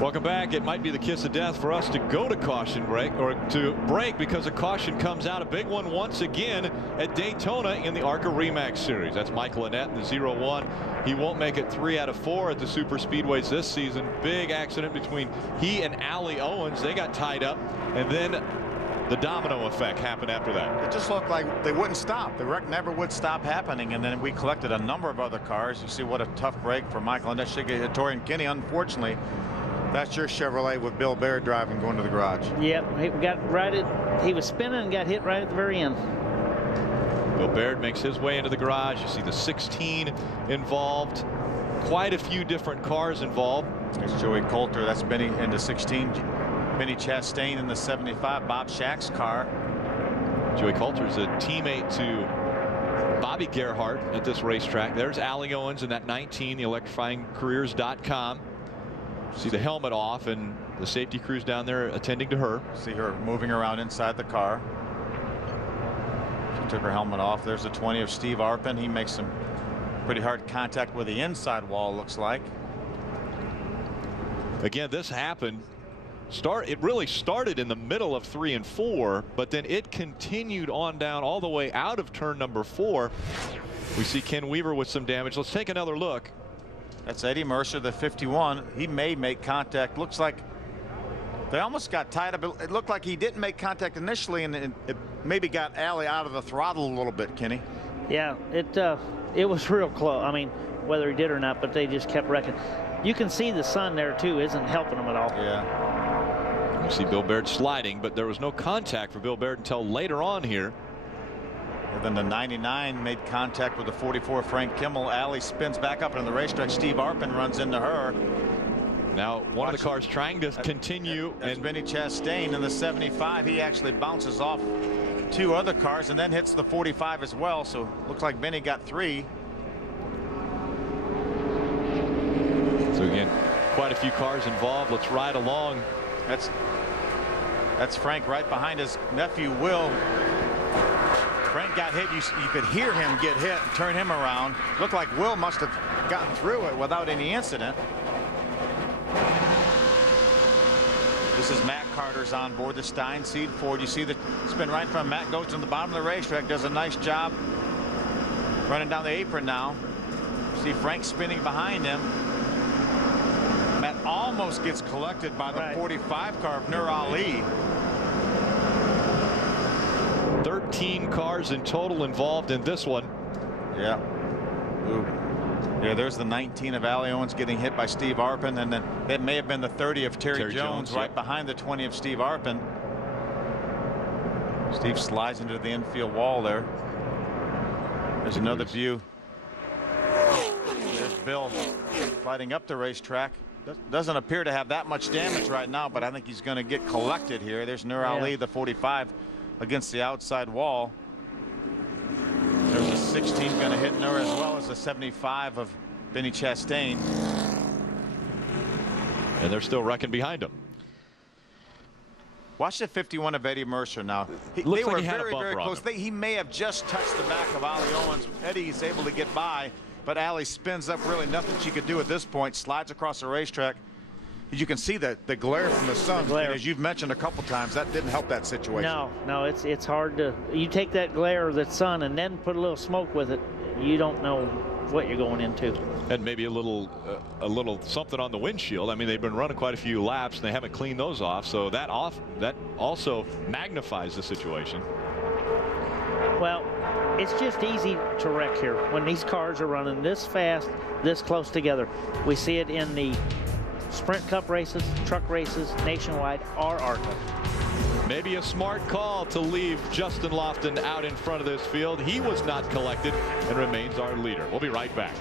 Welcome back. It might be the kiss of death for us to go to caution break, or to break, because a caution comes out. A big one once again at Daytona in the ARCA RE Series. That's Michael Annett in the 0-1. He won't make it 3 out of 4 at the super speedways this season. Big accident between he and Allie Owens. They got tied up, and then the domino effect happened after that. It just looked like they wouldn't stop. The wreck never would stop happening, and then we collected a number of other cars. You see what a tough break for Michael Annett, Tori, and Kenny. Unfortunately, that's your Chevrolet with Bill Baird driving, going to the garage. Yep, he got right at, he was spinning and got hit right at the very end. Bill Baird makes his way into the garage. You see the 16 involved. Quite a few different cars involved. There's Joey Coulter. That's Benny in the 16. Benny Chastain in the 75. Bob Shack's car. Joey Coulter is a teammate to Bobby Gerhart at this racetrack. There's Allie Owens in that 19, the electrifyingcareers.com. See the helmet off, and the safety crews down there attending to her. See her moving around inside the car. She took her helmet off. There's the 20 of Steve Arpin. He makes some pretty hard contact with the inside wall, looks like. Again, this happened. It really started in the middle of 3 and 4, but then it continued on down all the way out of turn number 4. We see Ken Weaver with some damage. Let's take another look. That's Eddie Mercer, the 51. He may make contact. Looks like they almost got tied up. It looked like he didn't make contact initially, and it maybe got Allie out of the throttle a little bit, Kenny. Yeah, it was real close. I mean, whether he did or not, but they just kept wrecking. You can see the sun there too isn't helping them at all. Yeah. You see Bill Baird sliding, but there was no contact for Bill Baird until later on here. And then the 99 made contact with the 44 Frank Kimmel. Allie spins back up into the racetrack. Steve Arpin runs into her. Now one of the cars trying to continue. And Benny Chastain in the 75. He actually bounces off 2 other cars and then hits the 45 as well. So looks like Benny got 3. So again, quite a few cars involved. Let's ride along. That's Frank right behind his nephew Will. Frank got hit. You could hear him get hit and turn him around. Looked like Will must have gotten through it without any incident. This is Matt Carter's on board the Stein Seed Ford. You see the spin right from Matt, goes to the bottom of the racetrack, does a nice job running down the apron now. See Frank spinning behind him. Matt almost gets collected by the 45 car of Nur Ali. 13 cars in total involved in this one. Yeah. Ooh. Yeah, there's the 19 of Allie Owens getting hit by Steve Arpin, and then that may have been the 30 of Terry Jones right behind the 20 of Steve Arpin. Steve slides into the infield wall there. There's another view. There's Bill sliding up the racetrack. Doesn't appear to have that much damage right now, but I think he's going to get collected here. There's Nur Ali, the 45, against the outside wall. There's a 16 going to hit Nur, as well as a 75 of Benny Chastain. And they're still wrecking behind him. Watch the 51 of Eddie Mercer now. They were very, very close. He may have just touched the back of Allie Owens. Eddie's able to get by, but Allie spins up. Really nothing she could do at this point. Slides across the racetrack. You can see the glare from the sun. And as you've mentioned a couple times, that didn't help that situation. No, it's hard to. You take that glare of the sun and then put a little smoke with it. You don't know what you're going into. And maybe a little something on the windshield. I mean, they've been running quite a few laps and they haven't cleaned those off. So that also magnifies the situation. Well, it's just easy to wreck here when these cars are running this fast, this close together. We see it in the Sprint Cup races, truck races, nationwide, or ARCA. Maybe a smart call to leave Justin Lofton out in front of this field. He was not collected and remains our leader. We'll be right back.